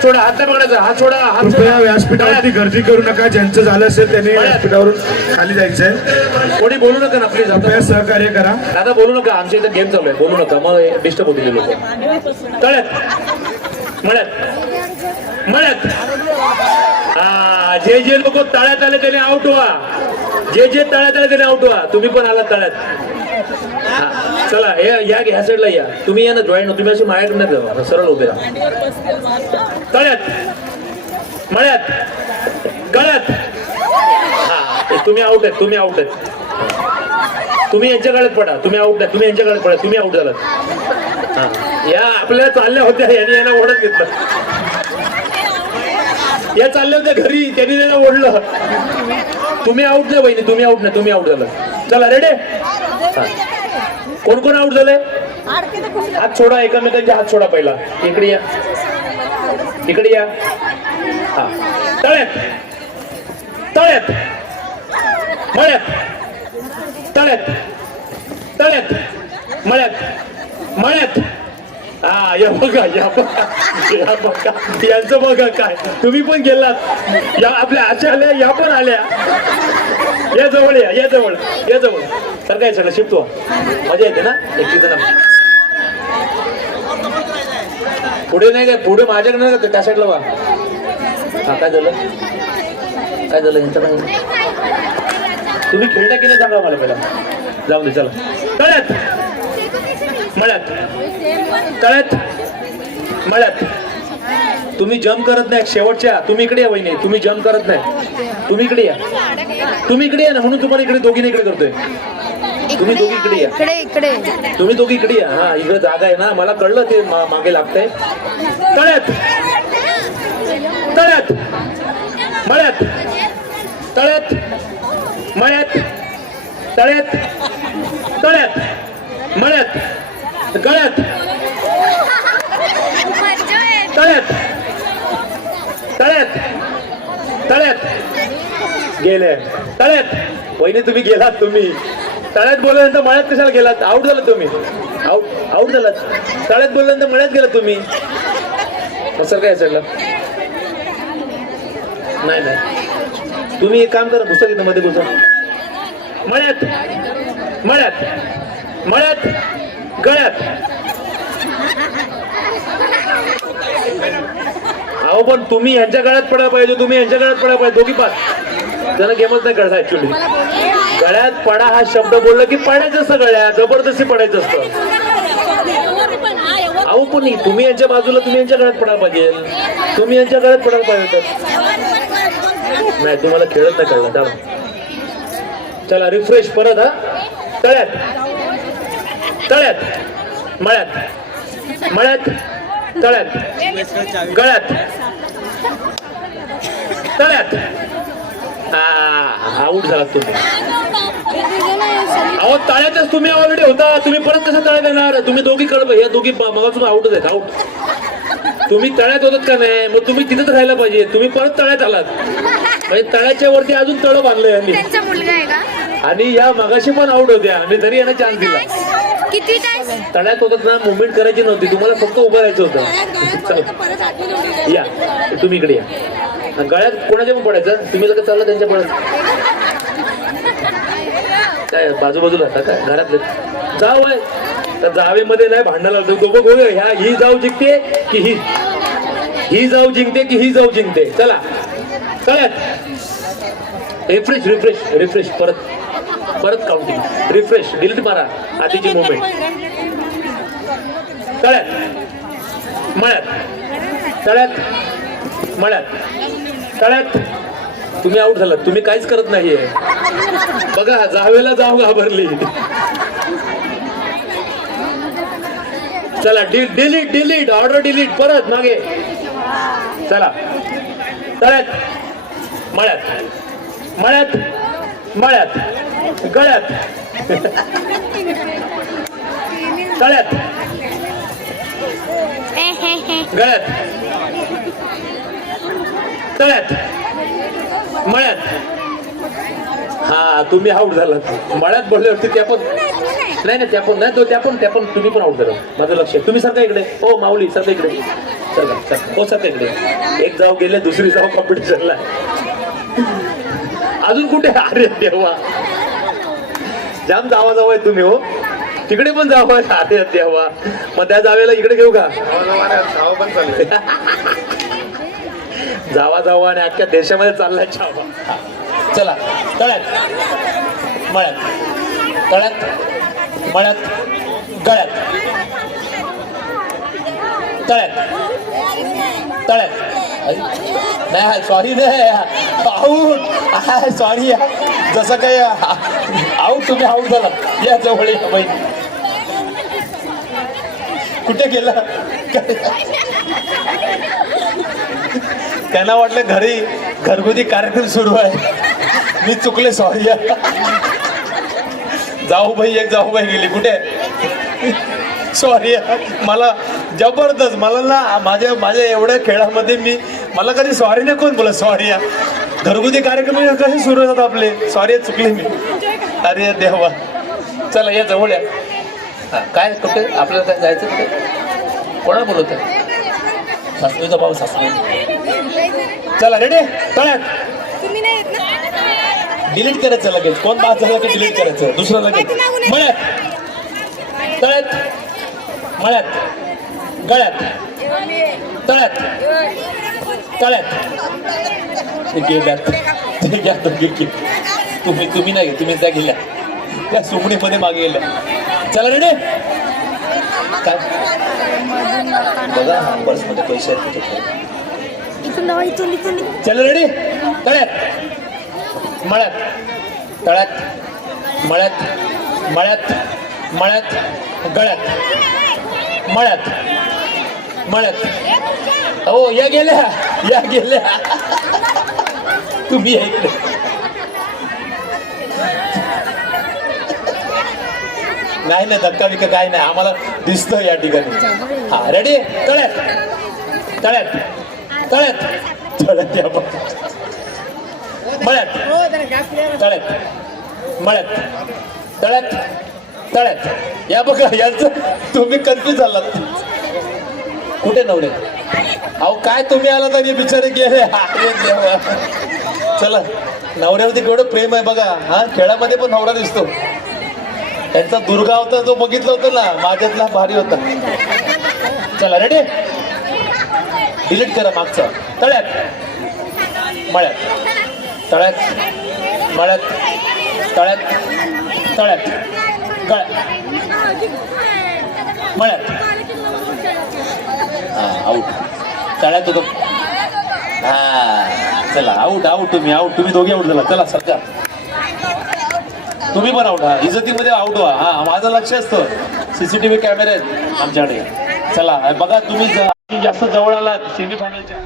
हात सोडा हात पकडायचा हात सोडा हात कृपया व्यासपीठावरती गर्दी करू नका ज्यांचं झालं असेल त्यांनी व्यासपीठावरून खाली जायचंय. कोणी बोलू नका ना प्लीज कृपया सहकार्य करा. दादा बोलू नका आमच्या इथे गेम चालू आहे बोलू नका मग डिस्टर्ब होतील लोक. तळ्यात मळ्यात. मळ्यात. हा जे जे लोक तळ्यात आले त्याने आउट व्हा. जे जे तळ्यात आले त्याने आउट व्हा. तुम्ही पण आला तळ्यात. चला या ह्या साईडला या. तुम्ही या ना जॉईन तुम्ही अशी माझ्याकडे नाही जावा सरळ उभे राहा. तळ्यात मळ्यात. गळ्यात. हा तुम्ही आउट आहेत तुम्ही आउट आहेत. तुम्ही यांच्या गळ्यात पडा. तुम्ही आउट आहे तुम्ही यांच्या गळ्यात पडा. तुम्ही आउट झालात. हा. या आपल्या चालल्या होत्या यांनी यांना ओढत घेतलं. या चालल्या होत्या घरी त्यांनी त्यांना ओढलं. तुम्ही आउट नाही बहिणी तुम्ही आउट नाही तुम्ही आउट झालं चला रेडे कोण कोण आउट झालंय? हात सोडा एकमेकांचे हात सोडा पहिला. इकडे या. इकडे या. हा. तळ्यात. तळ्यात. मळ्यात. तळ्यात. तळ्यात. मळ्यात. मळ्यात. हा या बघा या बघा. या बघा. यांचं बघा काय. तुम्ही पण गेलात. या आपल्या आशा आल्या या पण आल्या. या जवळ या या जवळ. या जवळ. तर काय सगळं शिकतो मजा येते ना? पुढे नाही काय? पुढे माझ्याकडे नाही का त्या साईडला वा हा काय झालं? काय झालं ह्यांचं काय तुम्ही खेळता की नाही सांगा मला पहिला. जाऊ दे चला. तळ्यात मळ्यात तळ्यात मळ्यात तुम्ही जम करत नाही शेवटच्या. तुम्ही इकडे या वहिनी. तुम्ही जम करत नाही. तुम्ही इकडे या. तुम्ही इकडे या ना म्हणून तुम्हाला इकडे दोघीने इकडे करतोय. तुम्ही दोघी इकडे या. इकडे इकडे. तुम्ही दोघी इकडे या. हा इकडे जागा आहे ना. मला कळलं ते मा- मागे लागतंय. तळ्यात. तळ्यात. मळ्यात. तळ्यात. मळ्यात. तळ्यात. तळ्यात. मळ्यात. गळ्यात. तळ्यात. तळ्यात. तळ्यात. गेले. तळ्यात. वहिनी तुम्ही गेलात तुम्ही. तळ्यात बोलल्यानंतर मळ्यात कशाला गेलात? आऊट झाला तुम्ही. आऊट आऊट झालात. तळ्यात बोलल्यानंतर मळ्यात गेलात तुम्ही. असं काय सगळं नाही नाही. तुम्ही एक काम करा घुसा तिथं मध्ये घुसा मळ्यात मळ्यात मळ्यात गळ्यात. अहो पण तुम्ही यांच्या गळ्यात पडायला पाहिजे तुम्ही यांच्या गळ्यात पडायला पाहिजे दोघी पाच त्यांना गेमच नाही कळत ऍक्च्युली गळ्यात पडा हा शब्द बोलला की पडायचं असतं गळ्यात जबरदस्ती पडायचं असतं. अहो कोणी तुम्ही यांच्या बाजूला तुम्ही यांच्या गळ्यात पडायला पाहिजे. तुम्ही यांच्या गळ्यात पडायला पाहिजे नाही तुम्हाला खेळत नाही कळलं. चला. चला रिफ्रेश परत हा. तळ्यात. तळ्यात. मळ्यात. मळ्यात. तळ्यात. गळ्यात. तळ्यात. आऊट झाला तुम्ही. अहो तळ्यातच तुम्ही ऑलरेडी होता. तुम्ही परत कसं तळ्यात येणार? तुम्ही दोघी कळ या दोघी मगातून आऊटच आहेत. आऊट तुम्ही तळ्यात होतात का नाही? मग तुम्ही तिथेच राहायला पाहिजे. तुम्ही परत तळ्यात आलात. म्हणजे तळ्याच्या वरती अजून तळ बांधलंय यांनी आणि या मगाशी पण आऊट होत्या. आणि तरी यांना चान्स दिला. किती तळ्यात होतात ना मुवमेंट करायची नव्हती. तुम्हाला फक्त उभं राहायचं होतं. चला. या. तुम्ही इकडे या. गळ्यात कोणाच्या पण पडायचं? तुम्ही जर चाललं त्यांच्या पडत. काय बाजूबाजूला आता काय घरातले. जाव आहे तर जावेमध्ये नाही भांडायला लागतो. बघ ह्या ही जाऊ जिंकते की ही? ही जाऊ जिंकते की ही जाऊ जिंकते? चला. तळ्यात रिफ्रेश रिफ्रेश रिफ्रेश परत परत काउंटिंग रिफ्रेश डिलीट मारा. आधीची मुवमेंट तळ्यात मळ्यात. तळ्यात मळ्यात. तळ्यात तुम्ही आउट झालात. तुम्ही काहीच करत नाहीये. बघा जावेला जाऊ घाबरली. चला डिलीट डिलीट ऑर्डर डिलीट परत मागे. चला. तळ्यात. मळ्यात. मळ्यात. मळ्यात. गळ्यात. तळ्यात. गळ्यात. तळ्यात. मळ्यात. हा तुम्ही आउट झालात. मळ्यात बोलल्यावरती त्या पण नाही नाही त्या पण नाही तो त्या पण त्या पण तुम्ही पण आउट झाला माझं लक्ष आहे. तुम्ही सारखा इकडे. ओ माऊली सारखा इकडे. चला चला पोचा तिकडे एक जाव गेले दुसरी जाव कॉम्पिटिशनला अजून कुठे? अरे देवा. जाम जावा जावा आहे तुम्ही हो. तिकडे पण जावा. अरे देवा. मग त्या जावेला इकडे घेऊ का? जावा जावा आणि अख्ख्या देशामध्ये चाललाय छावा चला तळ्यात मळ्यात. तळ्यात मळ्यात. गळ्यात. तळ्यात. तळ्यात. नाही सॉरी नाही आऊट सॉरी जसं काही आऊट तुम्ही आऊट झाला. या जवळ या बाई. कुठे गेला? त्यांना वाटलं घरी घरगुती कार्यक्रम सुरू आहे. मी चुकले सॉरी जाऊ बाई एक जाऊ बाई गेली. कुठे? सॉरी मला जबरदस्त मला ना माझ्या माझ्या एवढ्या खेळामध्ये मी मला कधी सॉरी नाही कोण बोला सॉरी घरगुती कार्यक्रम कसे सुरू होतात आपले? सॉरी चुकले मी. अरे देवा. चला या जवळ या. काय कुठे? आपल्याला काय जायचं कुठे? कोणा बोलत आहे भाऊ सासू चला रेडी तळ्यात. तुम्ही नाही येत ना? डिलीट करायचं लगेच. कोण बाद झाला की डिलीट करायचं? दुसरं लगेच. मळ्यात. तळ्यात. मळ्यात. गळ्यात. तळ्यात. तळ्यात. ते घ्या. तुम्ही. तुम्ही तुम्ही नाही घे, तुम्ही त्या गेल्या त्या सुमणीमध्ये मागे गेल्या चला रेडी काय? बघा पर्समध्ये पैसे आहेत चल रेडी तळ्यात. मळ्यात तळ्यात मळ्यात मळ्यात मळ्यात गळ्यात मळ्यात मळ्यात हो या गेल्या या गेल्या. तुम्ही या नाही नाही धक्का बिक्का काय नाही. आम्हाला दिसतं या ठिकाणी. हा रेडी तळ्यात तळ्यात तळ्यात तळ्यात या मळत मळ्यात तळ्यात मळ्यात तळ्यात तळ्यात या बघा यांचं तुम्ही कन्फ्युज झालात कुठे नवरे अहो काय तुम्ही आला तरी बिचारे गेले चला नवऱ्यावरती केवढं प्रेम आहे बघा हा खेळामध्ये पण नवरा दिसतो त्यांचा दुर्गा होता जो बघितला होता ना माझ्यातला भारी होता चला रेडी डिलीट करा मागचा तळ्यात मळ्यात तळ्यात मळ्यात तळ्यात तळ्यात गळ मळ्यात आऊट तळ्यात होतो हा चला आऊट आऊट तुम्ही आऊट तुम्ही दोघे आऊट झाला. चला सरकार तुम्ही पण आऊट हा. इज्जतीमध्ये आऊट व्हा. हा माझं लक्ष असतं. सीसीटीव्ही कॅमेरे आहेत आमच्याकडे. चला बघा तुम्ही जास्त जवळ आलात सेमीफायनलच्या